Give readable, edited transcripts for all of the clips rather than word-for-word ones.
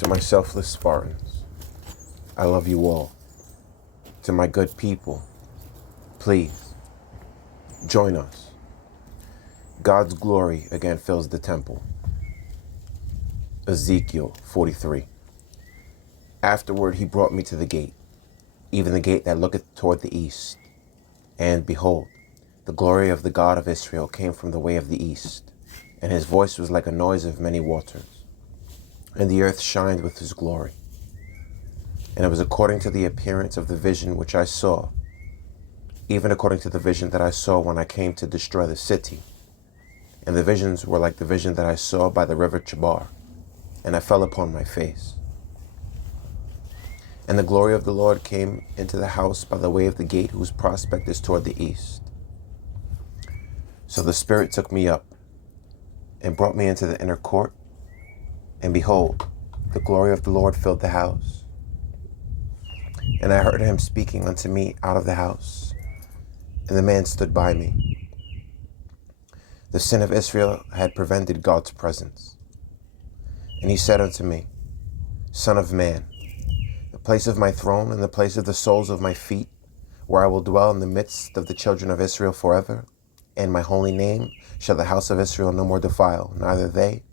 To my selfless Spartans, I love you all. To my good people, please, join us. God's glory again fills the temple. Ezekiel 43. Afterward he brought me to the gate, even the gate that looketh toward the east. And behold, the glory of the God of Israel came from the way of the east, and his voice was like a noise of many waters. And the earth shined with his glory. And it was according to the appearance of the vision which I saw, even according to the vision that I saw when I came to destroy the city. And the visions were like the vision that I saw by the river Chebar, and I fell upon my face. And the glory of the Lord came into the house by the way of the gate whose prospect is toward the east. So the Spirit took me up and brought me into the inner court, and behold, the glory of the Lord filled the house. And I heard him speaking unto me out of the house, and the man stood by me. The sin of Israel had prevented God's presence. And he said unto me, Son of man, the place of my throne and the place of the soles of my feet, where I will dwell in the midst of the children of Israel forever, and my holy name shall the house of Israel no more defile, neither they,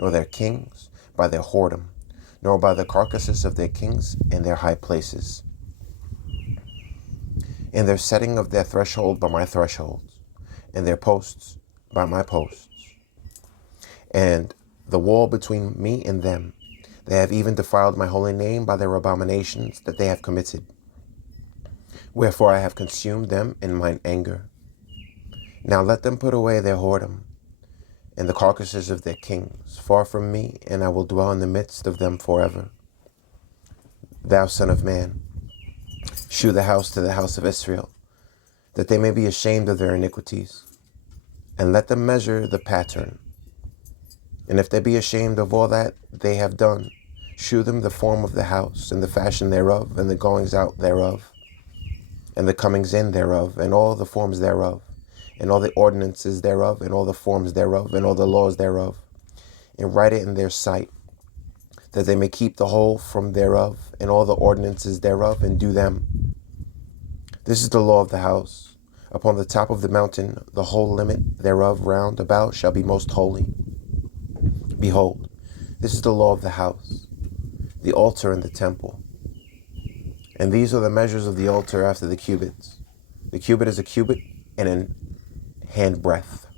nor their kings, by their whoredom, nor by the carcasses of their kings in their high places. In their setting of their threshold by my thresholds, and their posts by my posts. And the wall between me and them, they have even defiled my holy name by their abominations that they have committed. Wherefore I have consumed them in mine anger. Now let them put away their whoredom, and the carcasses of their kings, far from me, and I will dwell in the midst of them forever. Thou son of man, shew the house to the house of Israel, that they may be ashamed of their iniquities, and let them measure the pattern. And if they be ashamed of all that they have done, shew them the form of the house, and the fashion thereof, and the goings out thereof, and the comings in thereof, and all the forms thereof, and all the ordinances thereof, and all the forms thereof, and all the laws thereof, and write it in their sight, that they may keep the whole from thereof, and all the ordinances thereof, and do them. This is the law of the house. Upon the top of the mountain, the whole limit thereof round about shall be most holy. Behold, this is the law of the house, the altar and the temple. And these are the measures of the altar after the cubits. The cubit is a cubit and an hand breadth.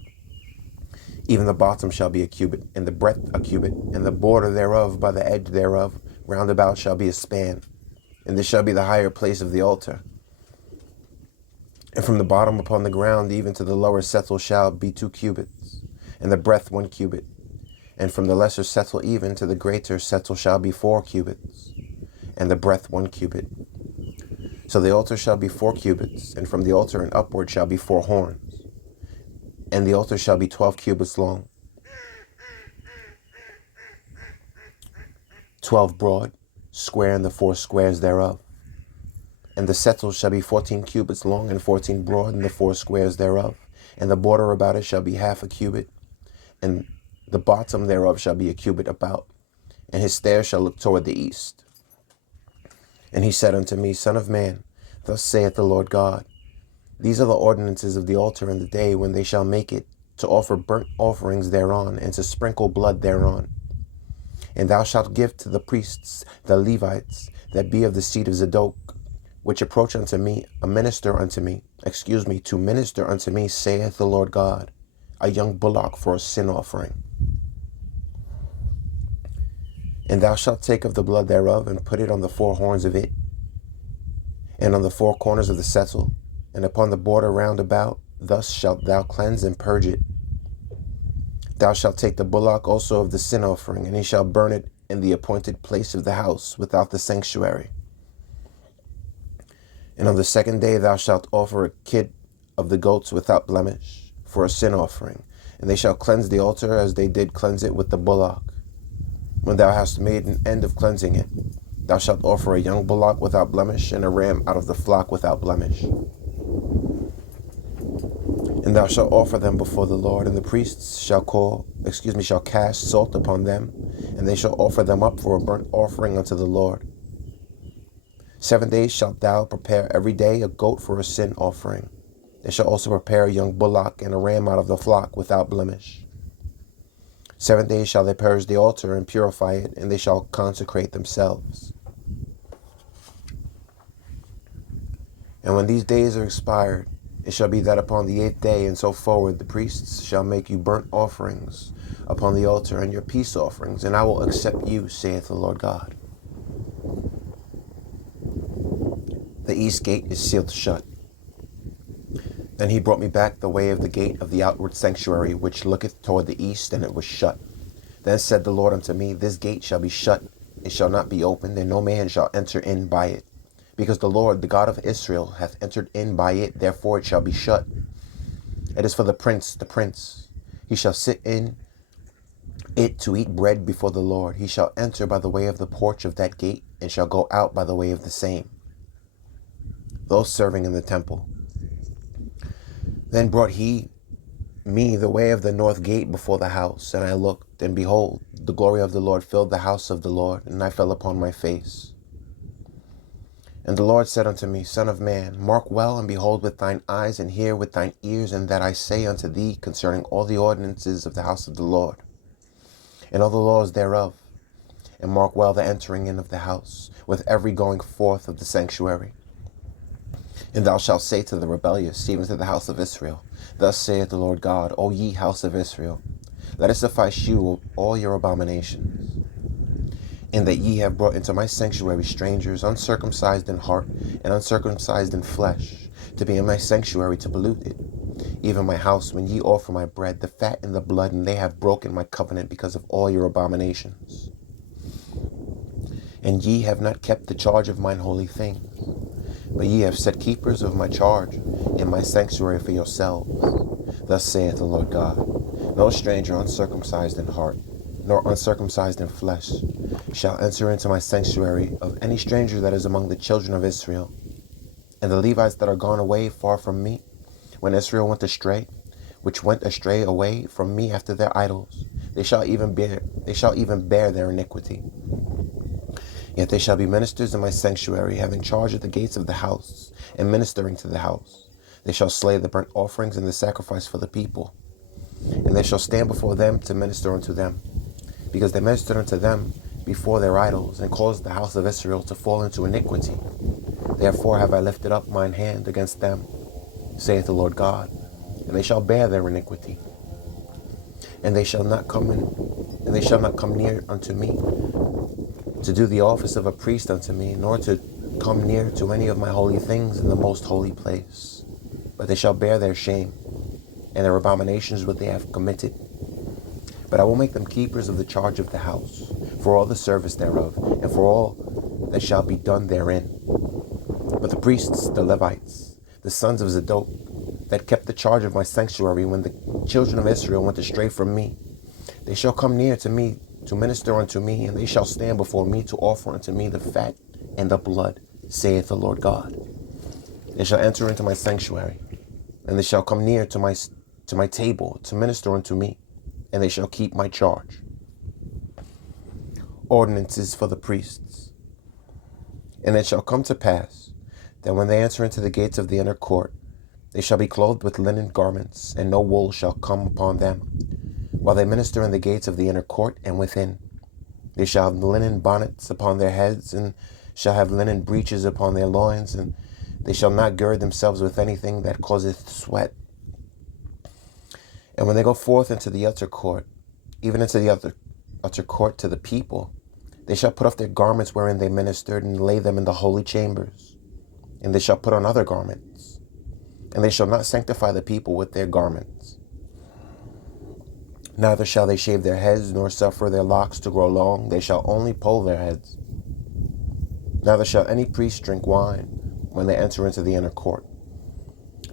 Even the bottom shall be a cubit, and the breadth a cubit, and the border thereof by the edge thereof round about shall be a span. And this shall be the higher place of the altar. And from the bottom upon the ground even to the lower settle shall be 2 cubits, and the breadth 1 cubit. And from the lesser settle even to the greater settle shall be 4 cubits, and the breadth 1 cubit. So the altar shall be 4 cubits, and from the altar and upward shall be 4 horns. And the altar shall be 12 cubits long, 12 broad, square in the 4 squares thereof. And the settle shall be 14 cubits long, and 14 broad in the 4 squares thereof. And the border about it shall be half a cubit, and the bottom thereof shall be a cubit about. And his stairs shall look toward the east. And he said unto me, Son of man, thus saith the Lord God, these are the ordinances of the altar in the day when they shall make it, to offer burnt offerings thereon, and to sprinkle blood thereon. And thou shalt give to the priests, the Levites, that be of the seed of Zadok, which approach unto me, to minister unto me, saith the Lord God, a young bullock for a sin offering. And thou shalt take of the blood thereof, and put it on the 4 horns of it, and on the 4 corners of the settle, and upon the border round about. Thus shalt thou cleanse and purge it. Thou shalt take the bullock also of the sin offering, and he shall burn it in the appointed place of the house without the sanctuary. And on the 2nd day thou shalt offer a kid of the goats without blemish for a sin offering, and they shall cleanse the altar as they did cleanse it with the bullock. When thou hast made an end of cleansing it, thou shalt offer a young bullock without blemish, and a ram out of the flock without blemish. And thou shalt offer them before the Lord, and the priests shall cast salt upon them, and and they shall offer them up for a burnt offering unto the Lord. 7 days shalt thou prepare every day a goat for a sin offering. They shall also prepare a young bullock and a ram out of the flock without blemish. 7 days shall they purge the altar and purify it, and they shall consecrate themselves. And when these days are expired, it shall be that upon the 8th day and so forward the priests shall make you burnt offerings upon the altar and your peace offerings, and I will accept you, saith the Lord God. The east gate is sealed shut. Then he brought me back the way of the gate of the outward sanctuary, which looketh toward the east, and it was shut. Then said the Lord unto me, This gate shall be shut, it shall not be opened, and no man shall enter in by it. Because the Lord, the God of Israel, hath entered in by it, therefore it shall be shut. It is for the prince. He shall sit in it to eat bread before the Lord. He shall enter by the way of the porch of that gate, and shall go out by the way of the same. Those serving in the temple. Then brought he me the way of the north gate before the house, and I looked, and behold, the glory of the Lord filled the house of the Lord, and I fell upon my face. And the Lord said unto me, Son of man, mark well, and behold with thine eyes, and hear with thine ears, and that I say unto thee concerning all the ordinances of the house of the Lord, and all the laws thereof. And mark well the entering in of the house, with every going forth of the sanctuary. And thou shalt say to the rebellious, even to the house of Israel, Thus saith the Lord God, O ye house of Israel, let it suffice you all your abominations, in that ye have brought into my sanctuary strangers, uncircumcised in heart and uncircumcised in flesh, to be in my sanctuary to pollute it, even my house, when ye offer my bread, the fat and the blood, and they have broken my covenant because of all your abominations. And ye have not kept the charge of mine holy things, but ye have set keepers of my charge in my sanctuary for yourselves. Thus saith the Lord God, No stranger uncircumcised in heart, nor uncircumcised in flesh, shall enter into my sanctuary of any stranger that is among the children of Israel. And the Levites that are gone away far from me, when Israel went astray, which went astray away from me after their idols, they shall even bear their iniquity. Yet they shall be ministers in my sanctuary, having charge of the gates of the house, and ministering to the house. They shall slay the burnt offerings and the sacrifice for the people. And they shall stand before them to minister unto them, because they ministered unto them before their idols, and caused the house of Israel to fall into iniquity. Therefore have I lifted up mine hand against them, saith the Lord God, and they shall bear their iniquity. And they shall not come near unto me, to do the office of a priest unto me, nor to come near to any of my holy things in the most holy place. But they shall bear their shame, and their abominations which they have committed. But I will make them keepers of the charge of the house, for all the service thereof, and for all that shall be done therein. But the priests, the Levites, the sons of Zadok, that kept the charge of my sanctuary when the children of Israel went astray from me, they shall come near to me to minister unto me, and they shall stand before me to offer unto me the fat and the blood, saith the Lord God. They shall enter into my sanctuary, and they shall come near to my table to minister unto me, and they shall keep my charge. Ordinances for the priests. And it shall come to pass that when they enter into the gates of the inner court, they shall be clothed with linen garments, and no wool shall come upon them, while they minister in the gates of the inner court and within. They shall have linen bonnets upon their heads, and shall have linen breeches upon their loins, and they shall not gird themselves with anything that causeth sweat. And when they go forth into the utter court, even into the utter court to the people, they shall put off their garments wherein they ministered, and lay them in the holy chambers. And they shall put on other garments, and they shall not sanctify the people with their garments. Neither shall they shave their heads, nor suffer their locks to grow long. They shall only poll their heads. Neither shall any priest drink wine when they enter into the inner court.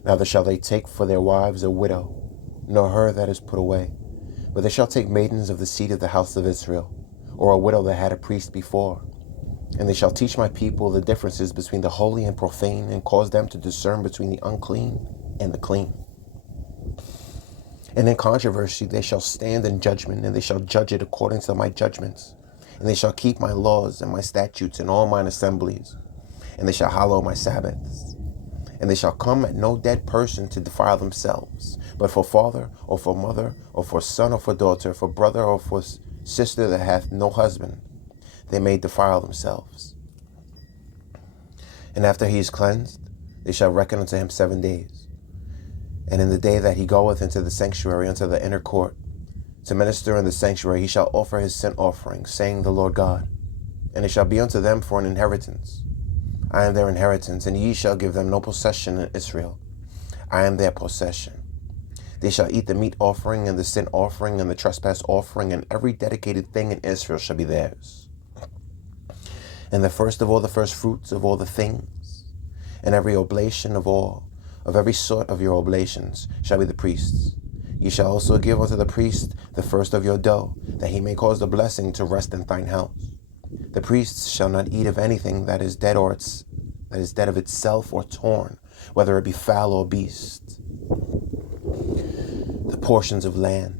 Neither shall they take for their wives a widow, nor her that is put away. But they shall take maidens of the seed of the house of Israel, or a widow that had a priest before. And they shall teach my people the differences between the holy and profane, and cause them to discern between the unclean and the clean. And in controversy they shall stand in judgment, and they shall judge it according to my judgments, And they shall keep my laws and my statutes and all mine assemblies, and they shall hallow my Sabbaths. And they shall come at no dead person to defile themselves, but for father, or for mother, or for son, or for daughter, for brother, or for sister that hath no husband, they may defile themselves. And after he is cleansed, they shall reckon unto him 7 days. And in the day that he goeth into the sanctuary, unto the inner court, to minister in the sanctuary, he shall offer his sin offering, saying, The Lord God. And it shall be unto them for an inheritance. I am their inheritance, and ye shall give them no possession in Israel. I am their possession. They shall eat the meat offering, and the sin offering, and the trespass offering, and every dedicated thing in Israel shall be theirs. And the first of all the first fruits of all the things, and every oblation of every sort of your oblations, shall be the priest's. Ye shall also give unto the priest the first of your dough, that he may cause the blessing to rest in thine house. The priests shall not eat of anything that is dead of itself or torn, whether it be fowl or beast. The portions of land.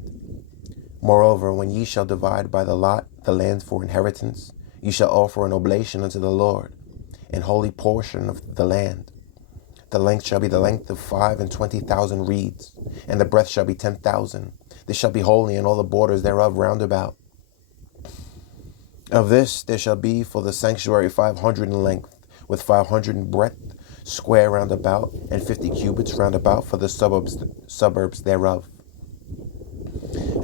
Moreover, when ye shall divide by the lot the land for inheritance, ye shall offer an oblation unto the Lord, an holy portion of the land. The length shall be the length of 25,000 reeds, and the breadth shall be 10,000. This shall be holy, and all the borders thereof round about. Of this there shall be for the sanctuary 500 in length, with 500 in breadth, square round about, and 50 cubits round about for the suburbs thereof.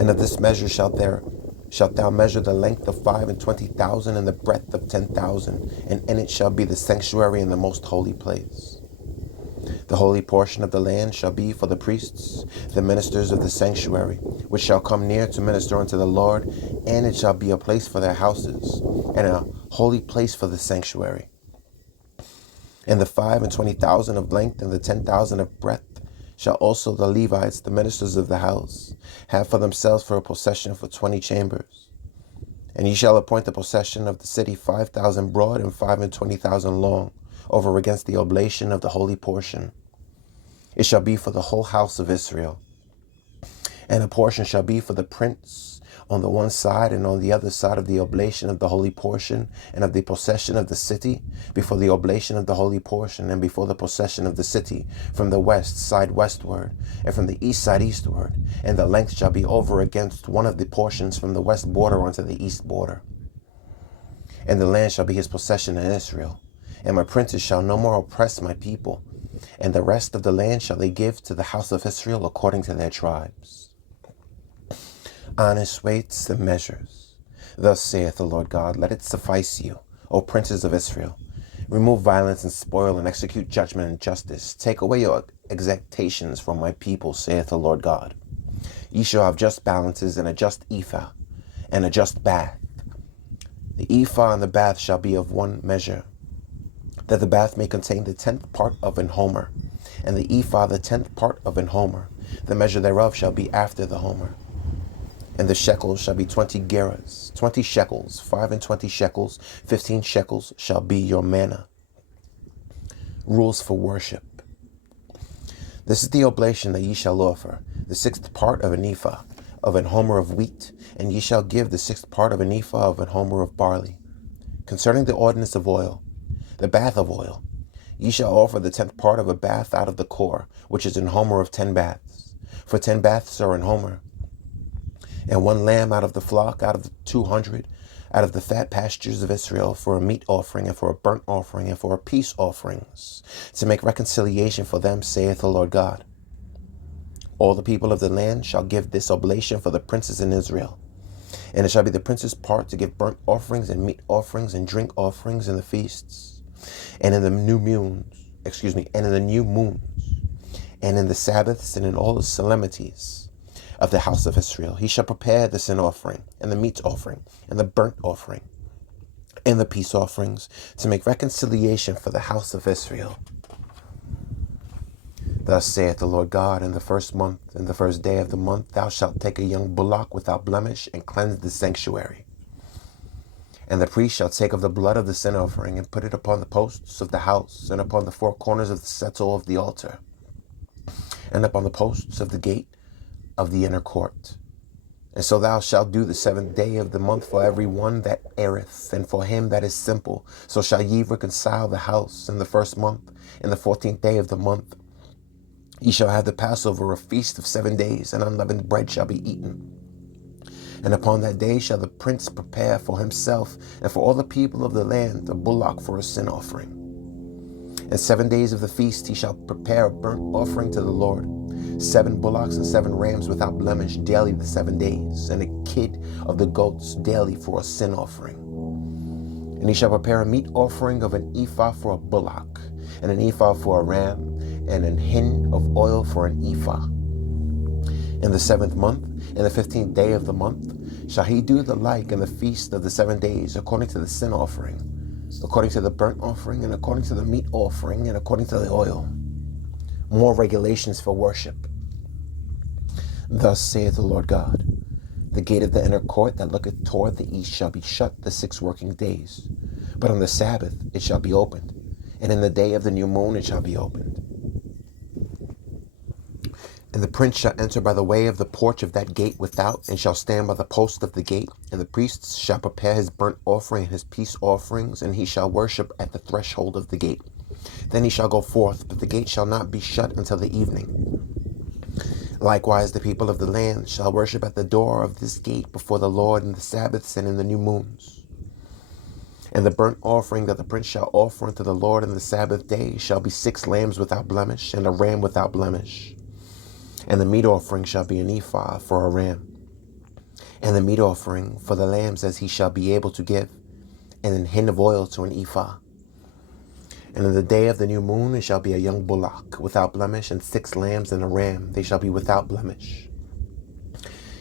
And of this measure shalt thou measure the length of 25,000 and the breadth of 10,000, and in it shall be the sanctuary in the most holy place. The holy portion of the land shall be for the priests, the ministers of the sanctuary, which shall come near to minister unto the Lord, and it shall be a place for their houses, and a holy place for the sanctuary. And the 25,000 of length and the 10,000 of breadth shall also the Levites, the ministers of the house, have for themselves for a possession for 20 chambers. And ye shall appoint the possession of the city 5,000 broad and 25,000 long, over against the oblation of the holy portion. It shall be for the whole house of Israel. And a portion shall be for the prince on the one side, and on the other side of the oblation of the holy portion, and of the possession of the city, before the oblation of the holy portion, and before the possession of the city, from the west side westward, and from the east side eastward. And the length shall be over against one of the portions from the west border unto the east border. And the land shall be his possession in Israel. And my princes shall no more oppress my people, and the rest of the land shall they give to the house of Israel according to their tribes. Honest weights and measures. Thus saith the Lord God, let it suffice you, O princes of Israel. Remove violence and spoil, and execute judgment and justice. Take away your exactions from my people, saith the Lord God. Ye shall have just balances, and a just ephah, and a just bath. The ephah and the bath shall be of one measure, that the bath may contain the 10th part of an homer, and the ephah the 10th part of an homer. The measure thereof shall be after the homer. And the shekels shall be 20 gerahs, 20 shekels, 25 shekels, 15 shekels shall be your manna. Rules for worship. This is the oblation that ye shall offer, the 6th part of an ephah of an homer of wheat, and ye shall give the 6th part of an ephah of an homer of barley. Concerning the ordinance of oil, the bath of oil, ye shall offer the 10th part of a bath out of the core, which is an homer of 10 baths. For 10 baths are an homer. And 1 lamb out of the flock, out of the 200, out of the fat pastures of Israel, for a meat offering, and for a burnt offering, and for peace offerings, to make reconciliation for them, saith the Lord God. All the people of the land shall give this oblation for the princes in Israel. And it shall be the prince's part to give burnt offerings and meat offerings and drink offerings in the feasts, and in the new moons, and in the Sabbaths, and in all the solemnities of the house of Israel. He shall prepare the sin offering, and the meat offering, and the burnt offering, and the peace offerings, to make reconciliation for the house of Israel. Thus saith the Lord God, in the first month, in the first day of the month, thou shalt take a young bullock without blemish, and cleanse the sanctuary. And the priest shall take of the blood of the sin offering, and put it upon the posts of the house, and upon the 4 corners of the settle of the altar, and upon the posts of the gate of the inner court, And so thou shalt do the 7th day of the month for every one that erreth, and for him that is simple. So shall ye reconcile the house in the 1st month, in the 14th day of the month. Ye shall have the Passover, a feast of 7 days, and unleavened bread shall be eaten. And upon that day shall the prince prepare for himself and for all the people of the land a bullock for a sin offering. And 7 days of the feast he shall prepare a burnt offering to the Lord, 7 bullocks and 7 rams without blemish daily the 7 days, and a kid of the goats daily for a sin offering. And he shall prepare a meat offering of an ephah for a bullock, and an ephah for a ram, and an hin of oil for an ephah. In the 7th month, in the 15th day of the month, shall he do the like in the feast of the 7 days, according to the sin offering, according to the burnt offering, and according to the meat offering, and according to the oil. More regulations for worship. Thus saith the Lord God, the gate of the inner court that looketh toward the east shall be shut the 6 working days, but on the Sabbath it shall be opened, and in the day of the new moon it shall be opened. And the prince shall enter by the way of the porch of that gate without, and shall stand by the post of the gate. And the priests shall prepare his burnt offering and his peace offerings, and he shall worship at the threshold of the gate. Then he shall go forth, but the gate shall not be shut until the evening. Likewise the people of the land shall worship at the door of this gate before the Lord in the Sabbaths and in the new moons. And the burnt offering that the prince shall offer unto the Lord in the Sabbath day shall be 6 lambs without blemish, and a ram without blemish. And the meat offering shall be an ephah for a ram, and the meat offering for the lambs as he shall be able to give, and an hin of oil to an ephah. And in the day of the new moon it shall be a young bullock without blemish, and 6 lambs and a ram, they shall be without blemish.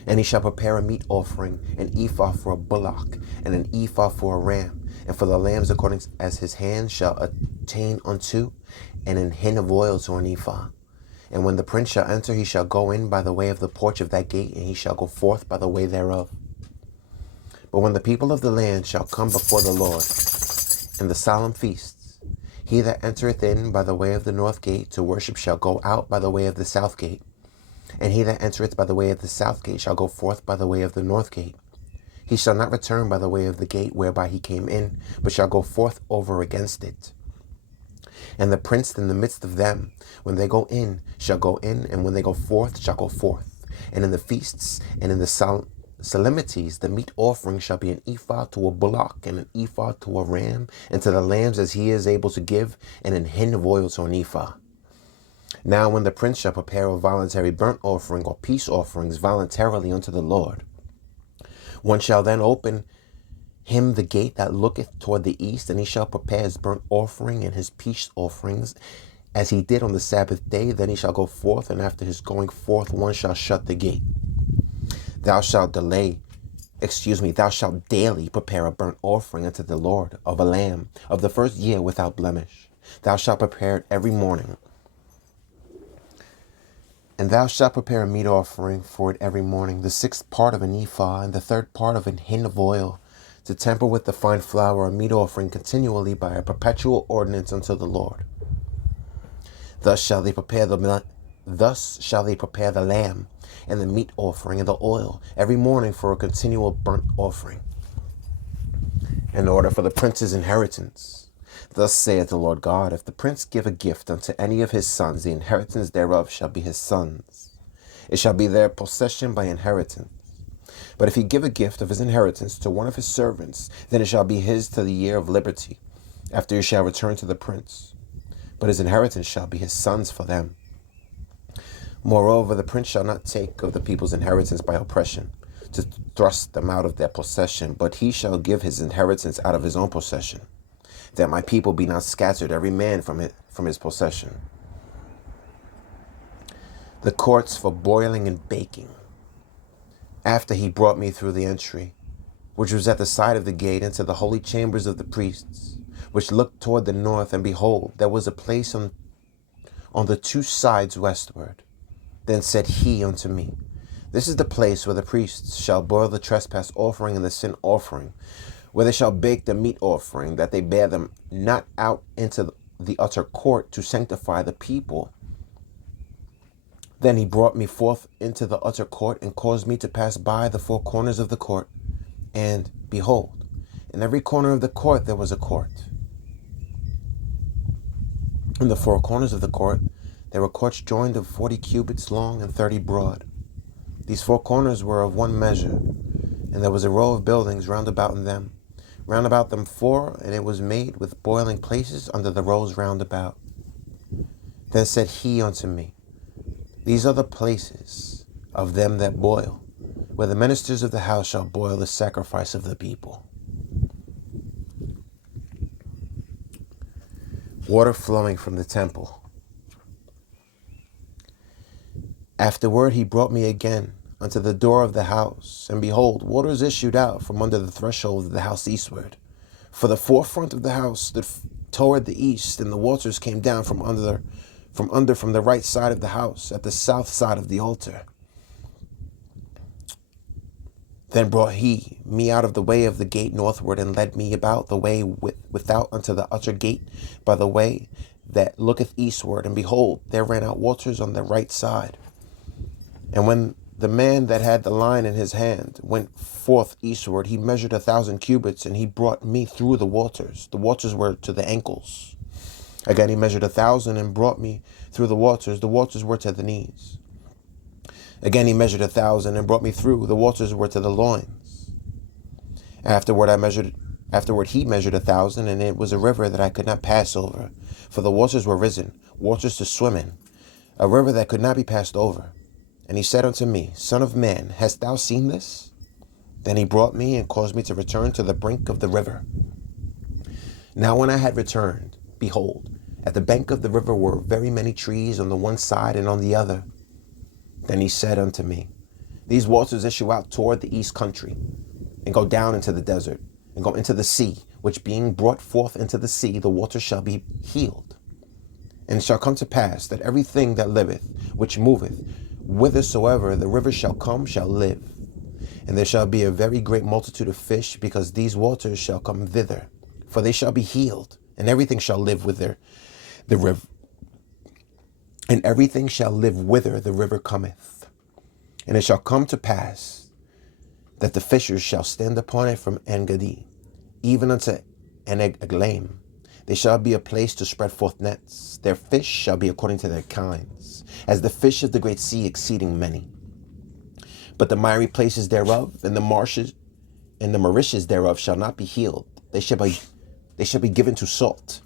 And he shall prepare a meat offering, an ephah for a bullock, and an ephah for a ram, and for the lambs according as his hand shall attain unto, and an hin of oil to an ephah. And when the prince shall enter, he shall go in by the way of the porch of that gate, and he shall go forth by the way thereof. But when the people of the land shall come before the Lord in the solemn feasts, he that entereth in by the way of the north gate to worship shall go out by the way of the south gate. And he that entereth by the way of the south gate shall go forth by the way of the north gate. He shall not return by the way of the gate whereby he came in, but shall go forth over against it. And the prince in the midst of them, when they go in, shall go in, and when they go forth, shall go forth. And in the feasts and in the solemnities, the meat offering shall be an ephah to a bullock, and an ephah to a ram, and to the lambs as he is able to give, and an hin of oil to an ephah. Now when the prince shall prepare a voluntary burnt offering or peace offerings voluntarily unto the Lord, one shall then open him the gate that looketh toward the east, and he shall prepare his burnt offering and his peace offerings, as he did on the Sabbath day. Then he shall go forth, and after his going forth, one shall shut the gate. Thou shalt daily prepare a burnt offering unto the Lord of a lamb of the 1st year without blemish. Thou shalt prepare it every morning. And thou shalt prepare a meat offering for it every morning, the 6th part of an ephah, and the 3rd part of an hin of oil, to temper with the fine flour, a meat offering continually by a perpetual ordinance unto the Lord. Thus shall they prepare the lamb and the meat offering and the oil every morning for a continual burnt offering, in order for the prince's inheritance. Thus saith the Lord God, if the prince give a gift unto any of his sons, the inheritance thereof shall be his sons. It shall be their possession by inheritance. But if he give a gift of his inheritance to one of his servants, then it shall be his to the year of liberty, after he shall return to the prince. But his inheritance shall be his sons for them. Moreover, the prince shall not take of the people's inheritance by oppression, to thrust them out of their possession, but he shall give his inheritance out of his own possession, that my people be not scattered every man from his possession. The courts for boiling and baking. After he brought me through the entry, which was at the side of the gate, into the holy chambers of the priests, which looked toward the north, and behold, there was a place on the 2 sides westward. Then said he unto me, this is the place where the priests shall boil the trespass offering and the sin offering, where they shall bake the meat offering, that they bear them not out into the utter court to sanctify the people, Then he brought me forth into the utter court and caused me to pass by the four corners of the court. And behold, in every corner of the court there was a court. In the four corners of the court there were courts joined of 40 cubits long and 30 broad. These four corners were of one measure, and there was a row of buildings round about them four, and it was made with boiling places under the rows round about. Then said he unto me, These are the places of them that boil, where the ministers of the house shall boil the sacrifice of the people. Water flowing from the temple. Afterward he brought me again unto the door of the house, and behold, waters issued out from under the threshold of the house eastward. For the forefront of the house stood toward the east, and the waters came down from the right side of the house, at the south side of the altar. Then brought he me out of the way of the gate northward, and led me about the way without unto the utter gate by the way that looketh eastward. And behold, there ran out waters on the right side. And when the man that had the line in his hand went forth eastward, he measured 1,000 cubits, and he brought me through the waters. The waters were to the ankles. Again he measured 1,000 and brought me through the waters. The waters were to the knees. Again he measured 1,000 and brought me through. The waters were to the loins. Afterward he measured 1,000, and it was a river that I could not pass over, for the waters were risen, waters to swim in, a river that could not be passed over. And he said unto me, Son of man, hast thou seen this? Then he brought me and caused me to return to the brink of the river. Now when I had returned, behold, at the bank of the river were very many trees on the one side and on the other. Then he said unto me, These waters issue out toward the east country, and go down into the desert, and go into the sea, which being brought forth into the sea, the waters shall be healed. And it shall come to pass that everything that liveth, which moveth, whithersoever the river shall come, shall live. And there shall be a very great multitude of fish, because these waters shall come thither, for they shall be healed, and everything shall live whither the river, and everything shall live whither the river cometh. And it shall come to pass that the fishers shall stand upon it from En-gedi, even unto En-eglaim. They shall be a place to spread forth nets. Their fish shall be according to their kinds, as the fish of the great sea, exceeding many. But the miry places thereof, and the marshes, and the marishes thereof shall not be healed. They shall be given to salt.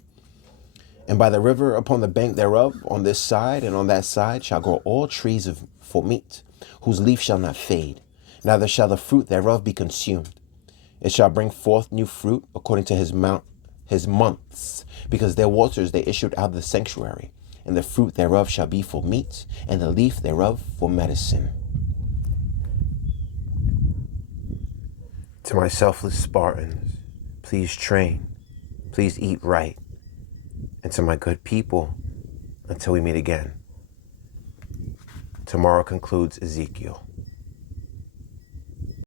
And by the river upon the bank thereof, on this side and on that side, shall grow all trees for meat, whose leaf shall not fade, neither shall the fruit thereof be consumed. It shall bring forth new fruit according to his months, because their waters they issued out of the sanctuary, and the fruit thereof shall be for meat, and the leaf thereof for medicine. To my selfless Spartans, please train, please eat right. And to my good people, until we meet again. Tomorrow concludes Ezekiel.